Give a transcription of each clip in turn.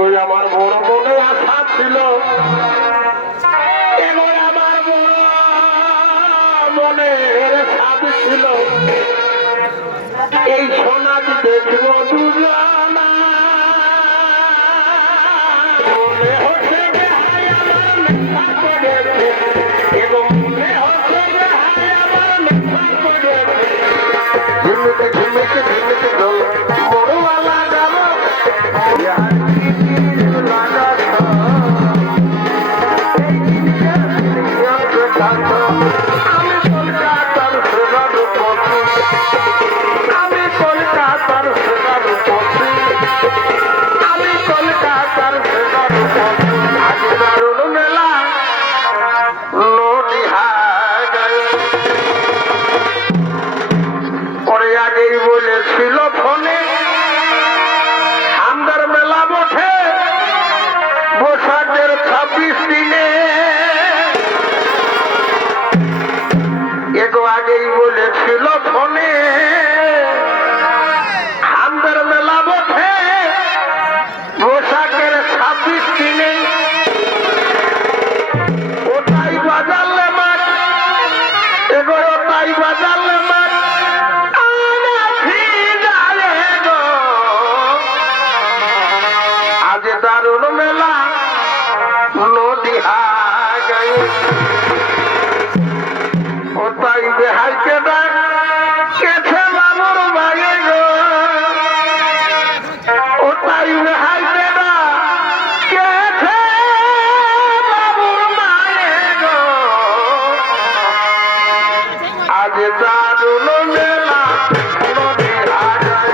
এগোই আমার বড় মনে আশা ছিল, এগোই আমার বড় মনের সাধ ছিল, এই সোনাদ দেখব দুজনা। মনে হচ্ছে যে হাই আমার নেশা করেছে, এবং মনে হচ্ছে যে হাই আমার নেশা করেছে। ঝিমিকে ঝিমিকে ঝিমিকে জল বড়ওয়ালা গেল, আমি কলকাতার সেবার পথে, আমি কলকাতার সেবার পথে, আমি কলকাতার সেবার পথে। আজ দারুণ মেলা নদীহা গেল, পরে আগেই বলেছিল ফোনে আমদার মেলা বসে বৈশাখের 26 দিনে। এগো আগেই বলেছিল ফোনে আমদার মেলা বসে বৈশাখের 26 দিনে। ওটাই বাজালে মাঠ, এগো ওটাই বাজালে মাঠ, আজ দারুণ মেলা নদীহা গেল। ও তাই বেহাইকে ডাক কেছে বাবুর ভাগে গো, ও তাই বেহাইকে ডাক কেছে বাবুর মায়ে গো। আজ দারুণ মেলা নদীহা গেল।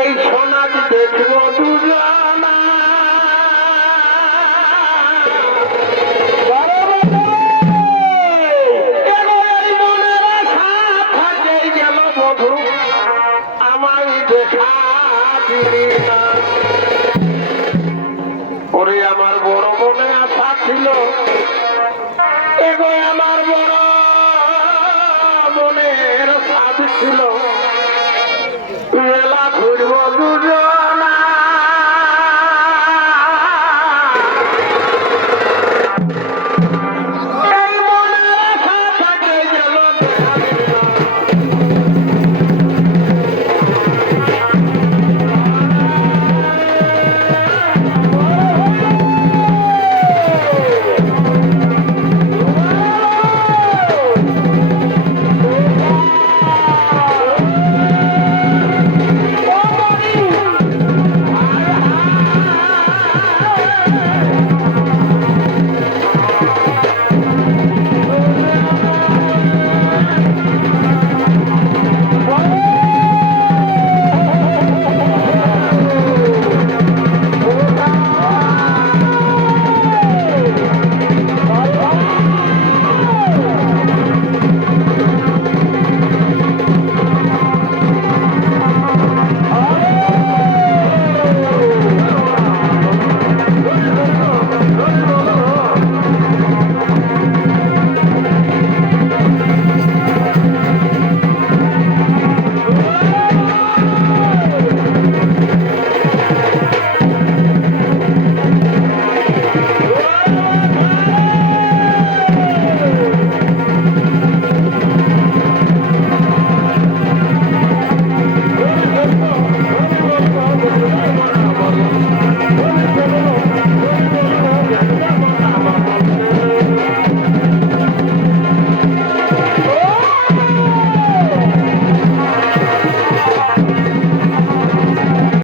এই সোনার দেখবো দুজনা মনের আশা থাকে গেল বধু আমায় দেখা দিলি না। ওরে আমার বড় মনে আশা ছিল, এগো আমার বড় মনের সাধ ছিল,